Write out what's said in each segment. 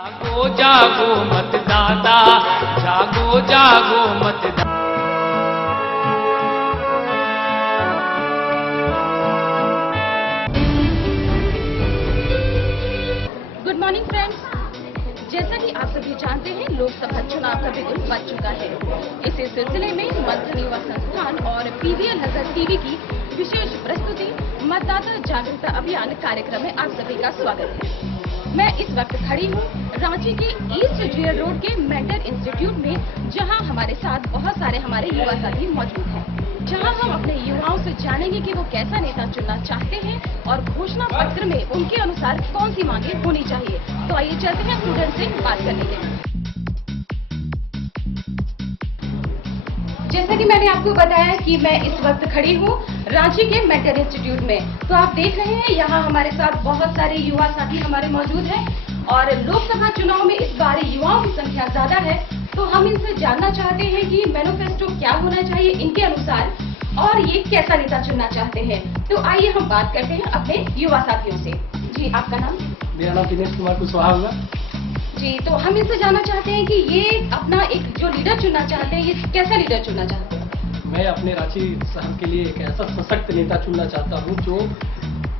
जागो जागो मतदाता, जागो जागो मतदाता। गुड मॉर्निंग फ्रेंड्स, जैसा कि आप सभी जानते हैं लोकसभा चुनाव का बिगुल बज चुका है। इसी सिलसिले में मंथन युवा संस्थान और पीवीएल नजर टीवी की विशेष प्रस्तुति मतदाता जागरूकता अभियान कार्यक्रम में आप सभी का स्वागत है। मैं इस वक्त खड़ी हूँ रांची के ईस्ट जेल रोड के मेंटर इंस्टीट्यूट में, जहां हमारे साथ बहुत सारे हमारे युवा साथी मौजूद हैं, जहां हम अपने युवाओं से जानेंगे कि वो कैसा नेता चुनना चाहते हैं और घोषणा पत्र में उनके अनुसार कौन सी मांगे होनी चाहिए। तो आइए चलते हैं स्टूडेंट से बात करने के लिए। जैसा कि मैंने आपको बताया कि मैं इस वक्त खड़ी हूँ रांची के मेंटर इंस्टीट्यूट में, तो आप देख रहे हैं यहाँ हमारे साथ बहुत सारे युवा साथी हमारे मौजूद हैं और लोकसभा चुनाव में इस बार युवाओं की संख्या ज्यादा है, तो हम इनसे जानना चाहते हैं कि मैनिफेस्टो क्या होना चाहिए इनके अनुसार और ये कैसा नेता चुनना चाहते हैं। तो आइए हम बात करते हैं अपने युवा साथियों से। जी, आपका नाम? मेरा नाम दिनेश कुमार कुशवाहा हुआ। जी, तो हम इनसे जानना चाहते हैं कि ये अपना एक जो लीडर चुनना चाहते हैं, ये कैसा लीडर चुनना चाहते हैं? मैं अपने रांची शहर के लिए एक ऐसा सशक्त नेता चुनना चाहता हूँ जो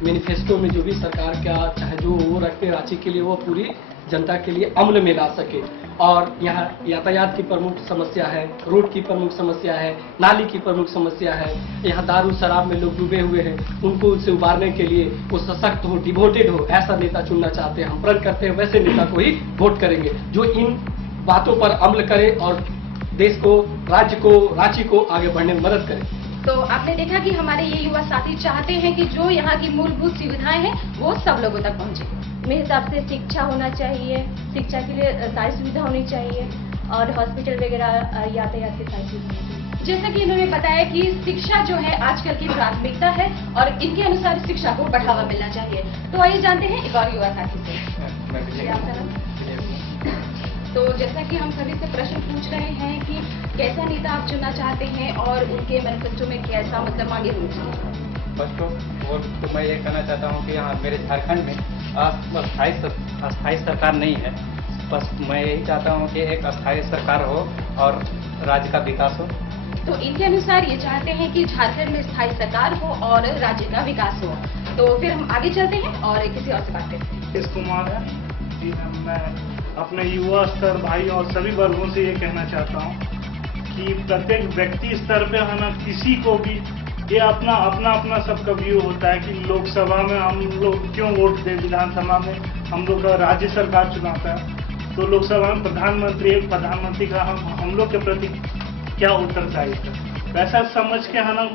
मैनिफेस्टो में जो भी सरकार का चाहे जो वो रखते रांची के लिए वो पूरी जनता के लिए अमल में ला सके। और यहाँ यातायात की प्रमुख समस्या है, रोड की प्रमुख समस्या है, नाली की प्रमुख समस्या है, यहाँ दारू शराब में लोग डूबे हुए हैं, उनको उससे उबारने के लिए वो सशक्त हो, डिवोटेड हो, ऐसा नेता चुनना चाहते हैं। हम प्रण करते हैं वैसे नेता को ही वोट करेंगे जो इन बातों पर अमल करे और देश को, राज्य को, रांची को आगे बढ़ने में मदद करे। तो आपने देखा कि हमारे ये युवा साथी चाहते हैं कि जो यहाँ की मूलभूत सुविधाएं हैं वो सब लोगों तक पहुँचे। मेरे हिसाब से शिक्षा होना चाहिए, शिक्षा के लिए सारी सुविधा होनी चाहिए और हॉस्पिटल वगैरह, यातायात की सारी सुविधा। जैसा कि इन्होंने बताया कि शिक्षा जो है आजकल की प्राथमिकता है और इनके अनुसार शिक्षा को बढ़ावा मिलना चाहिए। तो आइए जानते हैं एक और युवा साथी से। आपका नाम? तो जैसा कि हम सभी से प्रश्न पूछ रहे हैं कि कैसा नेता आप चुनना चाहते हैं और उनके मैनिफेस्टो में कैसा मतलब मांगे होनी चाहिए। फर्स्ट ऑफ ऑल तो मैं ये कहना चाहता हूँ कि यहाँ मेरे झारखंड में अस्थायी सरकार नहीं है। बस मैं यही चाहता हूँ कि एक अस्थायी सरकार हो और राज्य का विकास हो। तो इनके अनुसार ये चाहते हैं कि झारखंड में स्थायी सरकार हो और राज्य का विकास हो। तो फिर हम आगे चलते हैं और किसी और से बात करते हैं। दिनेश कुमार है जी। मैं अपने युवा स्तर भाई और सभी वर्गों से ये कहना चाहता हूँ कि प्रत्येक व्यक्ति स्तर पे है ना, किसी को भी ये अपना अपना सबका व्यू होता है कि लोकसभा में हम लोग क्यों वोट दें, विधानसभा में हम लोग का राज्य सरकार चुनाता है, तो लोकसभा में प्रधानमंत्री का हम लोग के प्रति क्या उत्तरदायित्व है। वैसा समझ के है ना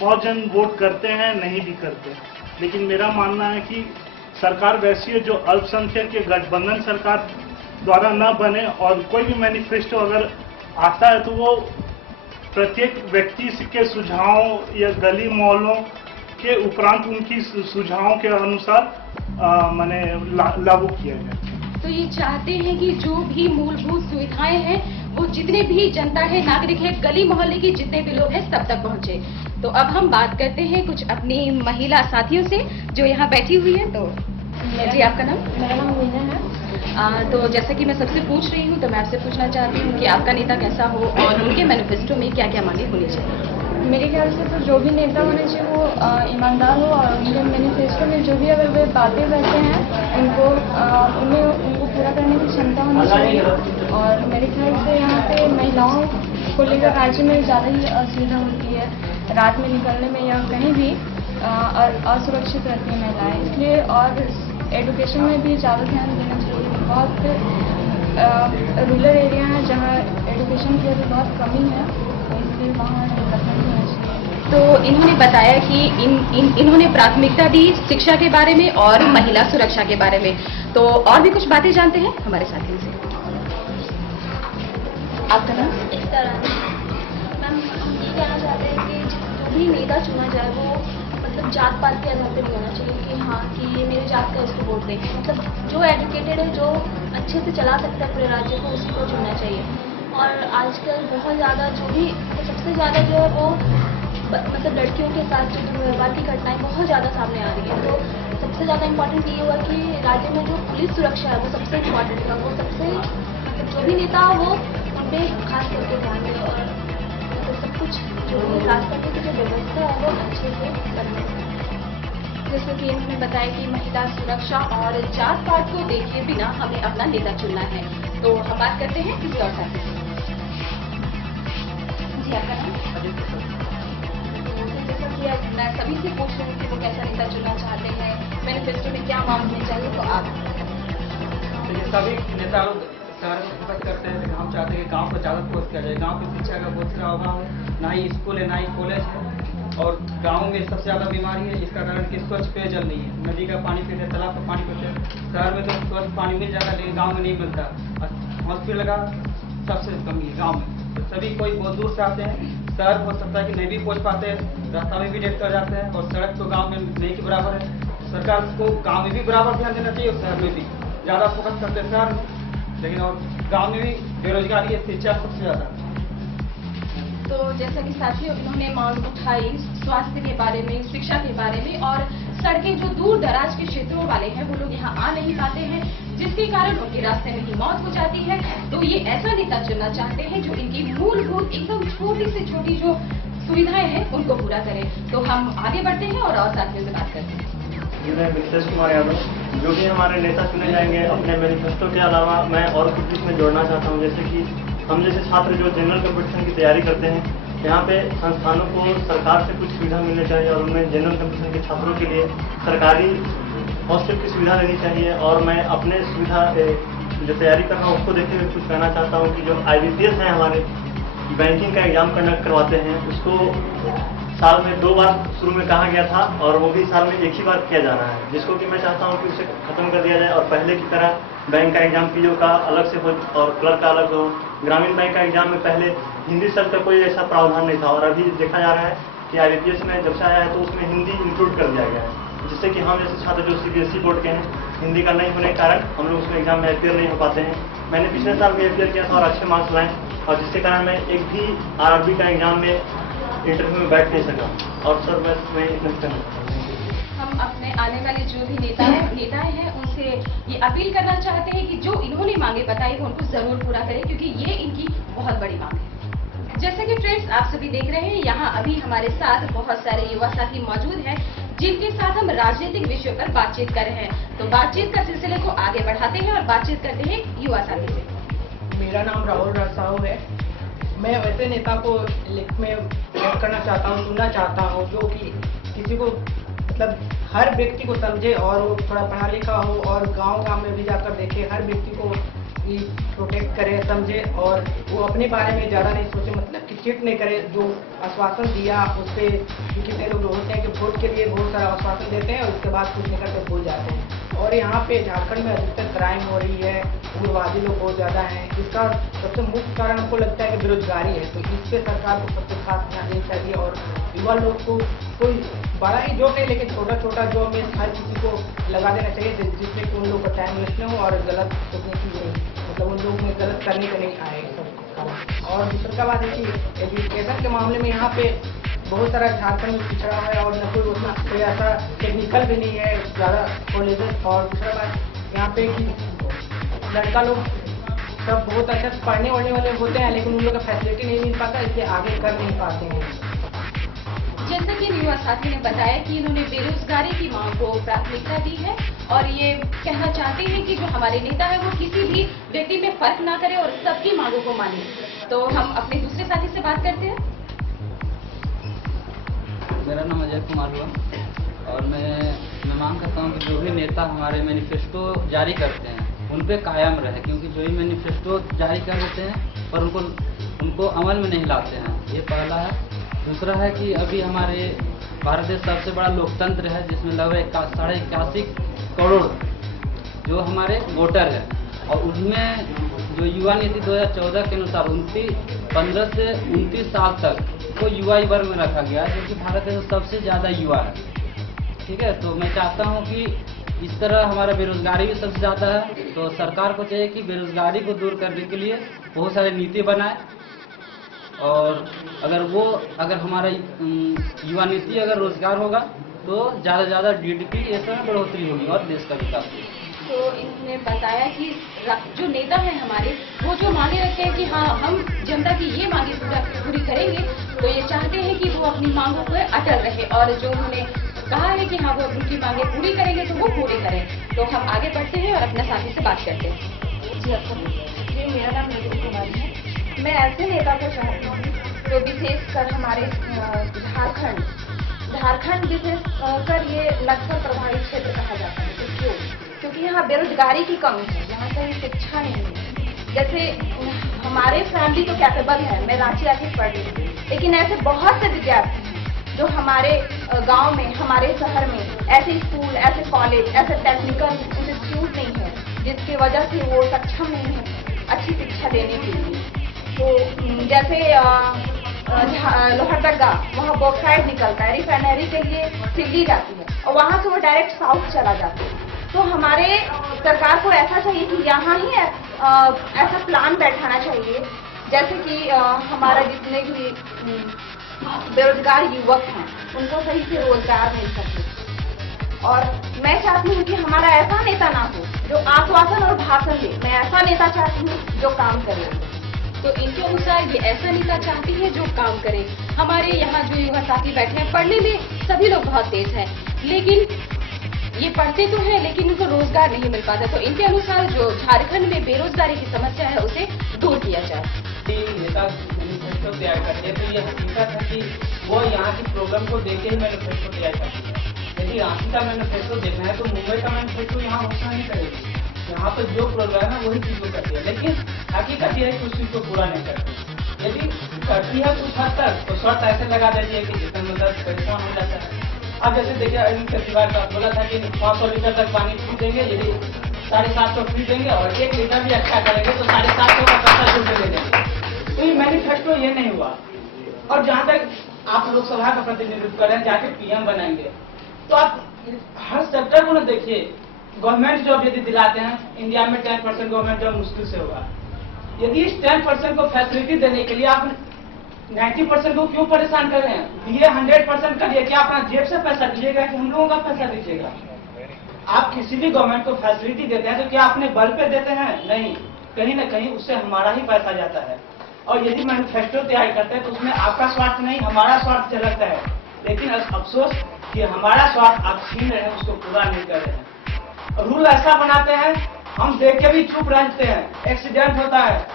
बहुत जन वोट करते हैं, नहीं भी करते। लेकिन मेरा मानना है कि सरकार वैसी है जो अल्पसंख्यक के गठबंधन सरकार द्वारा न बने और कोई भी मैनिफेस्टो अगर आता है तो वो प्रत्येक व्यक्ति के सुझावों या गली मोहल्लों के उपरांत उनकी सुझावों के अनुसार माने लागू किया जाए। तो ये चाहते हैं कि जो भी मूलभूत सुविधाएं हैं वो जितने भी जनता है, नागरिक है, गली मोहल्ले के जितने भी लोग हैं सब तक पहुंचे। तो अब हम बात करते हैं कुछ अपनी महिला साथियों से जो यहाँ बैठी हुई है। तो जी, आपका नाम? मेरा नाम मीना है। तो जैसे कि मैं सबसे पूछ रही हूँ तो मैं आपसे पूछना चाहती हूँ कि आपका नेता कैसा हो और उनके मैनिफेस्टो में क्या क्या मांगे होनी चाहिए। मेरे ख्याल से तो जो भी नेता होने चाहिए वो ईमानदार हो और उनके मैनिफेस्टो में जो भी अगर वे बातें करते हैं उनको पूरा करने की क्षमता होनी चाहिए। और मेरे ख्याल से यहाँ पे महिलाओं को लेकर राज्य में ज़्यादा ही असुविधा होती है, रात में निकलने में या कहीं भी असुरक्षित रहती है महिलाएँ, इसलिए और एजुकेशन में भी ज़्यादा ध्यान देना चाहिए। बहुत रूरल एरिया है जहाँ एजुकेशन की अभी बहुत कमी है, तो इसलिए वहाँ डेवलपमेंट होना चाहिए। तो इन्होंने बताया कि इन्होंने प्राथमिकता दी शिक्षा के बारे में और महिला सुरक्षा के बारे में। तो और भी कुछ बातें जानते हैं हमारे साथियों से। आपका नाम? मैम, हम ये कहना चाहते हैं कि जो भी नेता चुना जाए वो मतलब जात पात के आधार पर नहीं होना चाहिए कि हाँ कि ये मेरे जात का इसको वोट दें। मतलब जो एजुकेटेड है, जो अच्छे से चला सकता है पूरे राज्य को, उसी को चुनना चाहिए। और आजकल बहुत ज़्यादा जो भी सबसे ज़्यादा जो है वो मतलब लड़कियों के साथ जो व्यवहार की घटनाएं बहुत ज़्यादा सामने आ रही है। तो सबसे ज़्यादा इम्पोर्टेंट ये हुआ कि राज्य में जो पुलिस सुरक्षा है वो सबसे इम्पोर्टेंट है। वो सबसे जो भी नेता हो वो उन पे खास करके ध्यान दे और तो सब कुछ जो भी राजनीति की जो व्यवस्था है वो अच्छे से बने। जैसे कि इन्होंने बताया कि महिला सुरक्षा और जात पात को देखे बिना हमें अपना नेता चुनना है। तो हम बात करते हैं किसी और साथी से। जी आपका नाम? जैसा कि अब मैं सभी से पूछ रही हूँ कि वो कैसा नेता चुनना चाहते हैं, मैनिफेस्टो में क्या मांग होनी चाहिए, तो आप देखिए, सभी नेता लोग शहर में फोकस करते हैं, लेकिन हम चाहते हैं कि गांव को ज़्यादा फोकस किया जाए। गांव की शिक्षा का बहुत सा अभाव है, ना ही स्कूल है ना ही कॉलेज है, और गांव में सबसे ज़्यादा बीमारी है जिसका कारण कि स्वच्छ पेयजल नहीं है। नदी का पानी पीते, तालाब का पानी पीते। शहर में तो स्वच्छ पानी मिल जाता है लेकिन गाँव में नहीं मिलता। हॉस्पिटल का सबसे कमी है गाँव में, तो सभी कोई बहुत दूर से आते हैं। शहर हो सकता है कि नहीं भी पहुँच पाते हैं, रास्ता में भी डेथ कर जाते हैं, और सड़क तो गाँव में नहीं के बराबर है। सरकार को गाँव में भी बराबर ध्यान देना चाहिए और शहर में भी ज़्यादा फोकस करते हैं शहर में, लेकिन और गाँव में भी बेरोजगारी है, शिक्षा सबसे ज़्यादा। तो जैसा कि साथियों इन्होंने मांग उठाई स्वास्थ्य के बारे में, शिक्षा के बारे में, और सड़कें जो दूर दराज के क्षेत्रों वाले हैं वो लोग यहाँ आ नहीं पाते हैं, जिसके कारण उनके रास्ते में ही मौत हो जाती है। तो ये ऐसा नेता चुनना चाहते हैं जो इनकी मूलभूत एकदम छोटी से छोटी जो सुविधाएं हैं उनको पूरा करे। तो हम आगे बढ़ते हैं और साथियों से बात करते हैं। जी, मैं मिथिलेश कुमार यादव। जो भी हमारे नेता चुने जाएंगे, अपने मैनिफेस्टो के अलावा मैं और कुछ इसमें जोड़ना चाहता हूँ। जैसे कि हम जैसे छात्र जो जनरल कंपटीशन की तैयारी करते हैं, यहाँ पे संस्थानों को सरकार से कुछ सुविधा मिलनी चाहिए और उनमें जनरल कंपटीशन के छात्रों के लिए सरकारी हॉस्टल की सुविधा लेनी चाहिए। और मैं अपने सुविधा जो तैयारी कर रहा हूँ उसको देखते हुए कुछ कहना चाहता हूँ कि जो IBPS हैं हमारे बैंकिंग का एग्जाम कंडक्ट करवाते हैं, उसको साल में 2 बार शुरू में कहा गया था और वो भी साल में 1 ही बार किया जा रहा है, जिसको कि मैं चाहता हूँ कि उसे खत्म कर दिया जाए और पहले की तरह बैंक का एग्जाम PO का अलग से हो और क्लर्क का अलग हो। ग्रामीण बैंक का एग्जाम में पहले हिंदी शब्द का कोई ऐसा प्रावधान नहीं था और अभी देखा जा रहा है कि IBPS में जब से आया है तो उसमें हिंदी इंक्लूड कर दिया गया है, जिससे कि हम जैसे छात्र जो CBSE बोर्ड के हैं, हिंदी का नहीं होने के कारण हम लोग उसमें एग्जाम में अपियर नहीं हो पाते हैं। मैंने पिछले साल भी अपियर किया था और अच्छे मार्क्स लाए, और जिसके कारण मैं एक भी RRB का एग्जाम में इंटरव्यू में बैठ नहीं सका। और सर मैं इतना कहना, हम अपने आने वाले जो भी नेताएं हैं उनसे ये अपील करना चाहते हैं कि जो इन्होंने मांगे बताई वो उनको जरूर पूरा करें, क्योंकि ये इनकी बहुत बड़ी मांग है। जैसे कि फ्रेंड्स आप सभी देख रहे हैं, यहाँ अभी हमारे साथ बहुत सारे युवा साथी मौजूद हैं जिनके साथ हम राजनीतिक विषयों पर बातचीत कर रहे हैं। तो बातचीत का सिलसिले को आगे बढ़ाते हैं और बातचीत करते हैं युवा साथी से। मेरा नाम राहुल रासाऊ है। मैं वैसे नेता को इलेक्ट करना चाहता हूँ, चुनना चाहता हूँ जो कि किसी को मतलब हर व्यक्ति को समझे और वो थोड़ा पढ़ा लिखा हो और गांव में भी जाकर देखे, हर व्यक्ति को प्रोटेक्ट करे, समझे और वो अपने बारे में ज़्यादा नहीं सोचे, मतलब कि चिट नहीं करे। जो आश्वासन दिया उस पर कितने लोग होते हैं कि वोट के लिए बहुत सारा आश्वासन देते हैं और उसके बाद कुछ नहीं करके भूल जाते हैं। और यहाँ पे झारखंड में अधिकतर क्राइम हो रही है, उग्रवादी लोग बहुत ज़्यादा हैं। इसका सबसे मुख्य कारण हमको लगता है कि बेरोजगारी है, तो इस पर सरकार को सबसे खास ध्यान देना चाहिए और युवा लोग को कोई बड़ा ही जॉब नहीं लेकिन छोटा छोटा जॉब में हर किसी को लगा देना चाहिए, जिससे कि उन लोग का टाइम वेस्ट न हो और गलत सोचने की मतलब उन लोग में गलत करने का नहीं आए सब। और दूसरी का बात है कि एजुकेशन के मामले में यहाँ पे बहुत सारा झारखंड में पिछड़ा है और न कोई उतना कोई ऐसा टेक्निकल भी नहीं है ज़्यादा कॉलेजेस। और दूसरा बात यहाँ पे कि लड़का लोग सब बहुत अच्छा पढ़ने वढ़ने वाले होते हैं लेकिन उन लोग का फैसिलिटी नहीं मिल पाता, इसलिए आगे कर नहीं पाते हैं। जैसा कि युवा साथी ने बताया कि इन्होंने बेरोजगारी की मांग को प्राथमिकता दी है और ये कहना चाहते हैं कि जो हमारे नेता है वो किसी भी व्यक्ति में फर्क ना करे और सबकी मांगों को माने। तो हम अपने दूसरे साथी से बात करते हैं। मेरा नाम अजय कुमार हुआ और मैं मांग करता हूँ कि जो भी नेता हमारे मैनिफेस्टो जारी करते हैं उन पे कायम रहे, क्योंकि जो ही मैनिफेस्टो जारी कर देते हैं पर उनको अमल में नहीं लाते हैं, ये पहला है। दूसरा है कि अभी हमारे भारत देश सबसे बड़ा लोकतंत्र है जिसमें लगभग 81 करोड़ जो हमारे वोटर है और उसमें जो युवा नीति 2014 के अनुसार 15 से 29 साल तक को युवा वर्ग में रखा गया है, जो कि भारत देश में सबसे ज़्यादा युवा है। ठीक है, तो मैं चाहता हूँ कि इस तरह हमारा बेरोजगारी भी सबसे ज़्यादा है, तो सरकार को चाहिए कि बेरोजगारी को दूर करने के लिए बहुत सारी नीति बनाए और अगर हमारा युवा नीति अगर रोजगार होगा तो ज़्यादा से ज़्यादा GDP ये सब में बढ़ोतरी होगी और देश का विकास होगा। तो इसने बताया कि जो नेता है हमारे, वो जो मांगे रखते हैं कि हाँ हम जनता की ये मांगे पूरी करेंगे, तो ये चाहते हैं कि वो अपनी मांगों पर अटल रहे और जो उन्होंने कहा है कि हाँ वो उनकी मांगे पूरी करेंगे तो वो पूरी करें। तो हम आगे बढ़ते हैं और अपने साथी से बात करते हैं। जी, मेरा नाम नीतू कुमारी है। मैं ऐसे नेता को चाहती हूँ जो विशेषकर हमारे झारखंड विशेषकर ये नक्सल प्रभावित क्षेत्र कहा जाता है। क्यों? क्योंकि यहाँ बेरोजगारी की कमी है, यहाँ कहीं शिक्षा नहीं है। जैसे हमारे फैमिली तो कैपेबल है, मैं रांची आके पढ़ रही हूँ, लेकिन ऐसे बहुत से विद्यार्थी हैं जो हमारे गांव में, हमारे शहर में ऐसे स्कूल, ऐसे कॉलेज, ऐसे टेक्निकल इंस्टीट्यूट नहीं है, जिसकी वजह से वो सक्षम नहीं है अच्छी शिक्षा देने के लिए। तो जैसे लोहरदगा, वहाँ बॉक्साइड निकलता है, रिफाइनरी के लिए दिल्ली जाती है और वहाँ से वो डायरेक्ट साउथ चला जाता है। तो हमारे सरकार को ऐसा चाहिए कि यहाँ ही ऐसा प्लान बैठाना चाहिए, जैसे कि हमारा जितने भी बेरोजगार युवक हैं उनको सही से रोजगार मिल सके। और मैं चाहती हूँ कि हमारा ऐसा नेता ना हो जो आश्वासन और भाषण दे, मैं ऐसा नेता चाहती हूँ जो काम करे। तो इनके अनुसार ये ऐसा नेता चाहती है जो काम करे। हमारे यहाँ जो युवा साथी बैठे हैं, पढ़ने में सभी लोग बहुत तेज हैं, लेकिन ये पढ़ते तो हैं लेकिन उनको रोजगार नहीं मिल पाता। तो इनके अनुसार जो झारखंड में बेरोजगारी की समस्या है उसे दूर किया जाए। नेता मैनिफेस्टो तैयार करते हैं तो ये हकीकत है कि वो यहाँ की प्रॉब्लम को देख के ही मैनिफेस्टो तैयार करते हैं। यदि रांची का मैनिफेस्टो देखना है तो मुंबई का मैनिफेस्टो यहाँ होना नहीं करेगी। यहाँ पर जो प्रॉब्लम है वही चीज को करती है, लेकिन हकीकत यह है कि उस चीज को पूरा नहीं करती। यदि करती है कुछ हद तक तो शर्त ऐसे लगा देती है कि जितना मतलब परेशान हो जाता है। अब जैसे देखिए अरविंद केजरीवाल का बोला था कि 500 लीटर तक पानी फ्री देंगे, यदि 750 फ्री देंगे और 1 लीटर भी अच्छा करेंगे तो 750 का पैसा जुड़ के देंगे। तो ये मैनिफेस्टो ये नहीं हुआ। और जहाँ तक आप लोकसभा का प्रतिनिधित्व कर रहे हैं, जाके PM बनाएंगे तो आप हर सेक्टर को ना देखिए। गवर्नमेंट जॉब यदि दिलाते हैं, इंडिया में 10% गवर्नमेंट जॉब मुश्किल से होगा। यदि इस 10% को फैसिलिटी देने के लिए आप 90% को क्यों परेशान कर रहे हैं? दिए 100% करिए, क्या अपना जेब से पैसा दीजिएगा कि हम लोगों का पैसा दीजिएगा? आप किसी भी गवर्नमेंट को फैसिलिटी देते हैं तो क्या अपने बल पे देते हैं? नहीं, कहीं ना कहीं उससे हमारा ही पैसा जाता है। और यदि मैनिफेस्टो तैयार करते हैं तो उसमें आपका स्वार्थ नहीं, हमारा स्वार्थ झलकता है। लेकिन अफसोस कि हमारा स्वार्थ आप छीन रहे हैं, उसको पूरा नहीं कर रहे हैं। रूल ऐसा बनाते हैं, हम देख के भी चुप रहते हैं। एक्सीडेंट होता है,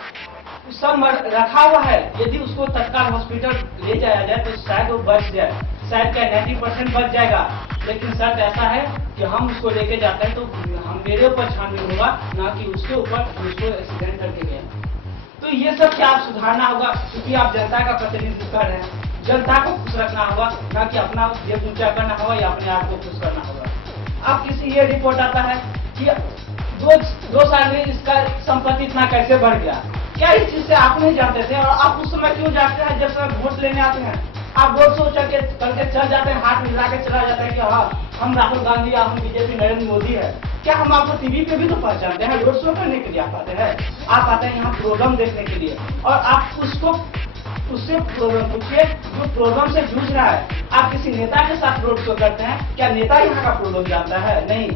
सब रखा हुआ है, यदि उसको तत्काल हॉस्पिटल ले जाया जाए तो शायद वो बच जाए, शायद क्या 90% बच जाएगा। लेकिन शर्त ऐसा है कि हम उसको लेके जाते हैं तो हम मेरे ऊपर छानबीन होगा, ना कि उसके ऊपर उसको एक्सीडेंट करके गया। तो ये सब क्या आप सुधारना होगा, क्योंकि आप जनता का प्रतिनिधित्व कर रहे हैं। जनता को खुश रखना होगा, ना कि अपना जेब ऊंचा करना होगा या अपने आप को खुश करना होगा। अब किसी ये रिपोर्ट आता है कि 2 साल में इसका संपत्ति इतना कैसे बढ़ गया, क्या इस चीज से आप नहीं जानते थे? और आप उस समय क्यों जानते हैं जब समय वोट लेने आते हैं? आप वोट सोच करके चल जाते हैं, हाथ मिला के चला जाता है कि हाँ हम राहुल गांधी या हम बीजेपी नरेंद्र मोदी है। क्या हम आपको टीवी पे भी तो पहचानते हैं? रोड शो करने के लिए आप आते हैं, आप आते हैं यहाँ प्रॉब्लम देखने के लिए, और आप उससे प्रॉब्लम पूछिए जो प्रॉब्लम से जूझ रहा है। आप किसी नेता के साथ रोड शो करते हैं, क्या नेता यहाँ का प्रॉब्लम जानता है? नहीं।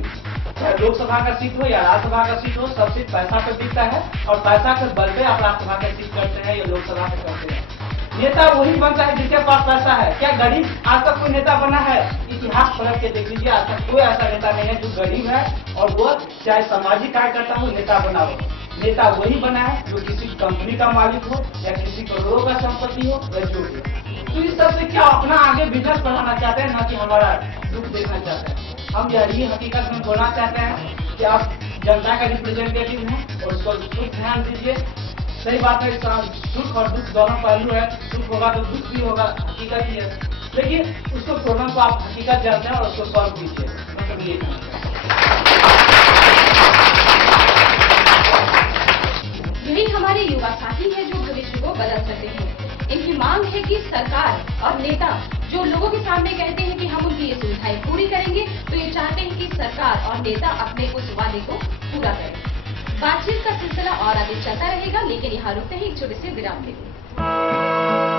चाहे लोकसभा का सीट हो या राज्यसभा का सीट हो, सब सीट पैसा पर दिखता है और पैसा के बल पे आप राज्यसभा का सीट करते हैं या लोकसभा का करते हैं। नेता वही बनता है जिसके पास पैसा है। क्या गरीब आज तक कोई नेता बना है? इतिहास पलट के देख लीजिए, आज तक कोई ऐसा नेता नहीं है जो गरीब है और वो चाहे सामाजिक कार्यकर्ता हो, नेता बना हो। नेता वही बना है जो किसी कंपनी का मालिक हो या किसी करोड़ों का संपत्ति हो या जो भी। तो इस सबसे क्या अपना आगे बिजनेस बढ़ाना चाहते हैं, ना कि हमारा दुख देखना चाहते हैं। हम यही हकीकत में बोलना चाहते हैं कि आप जनता का रिप्रेजेंटेटिव हैं और उसको सुख ध्यान दीजिए। सही बात है, सुख और दुख दोनों पहलू है। सुख होगा तो दुख भी होगा, हकीकत ही है। लेकिन उसको प्रॉब्लम को आप हकीकत जानते हैं और उसको सॉल्व कीजिए, मतलब ये यही हमारे युवा साथी है जो भविष्य को बदल सकते हैं। इनकी मांग है कि सरकार और नेता जो लोगों के सामने कहते हैं कि हम उनकी ये सुविधाएं पूरी करेंगे, तो ये चाहते हैं कि सरकार और नेता अपने उस वादे को पूरा करें। बातचीत का सिलसिला और आगे चलता रहेगा, लेकिन यहाँ रुकते हैं एक छोटे से विराम के लिए।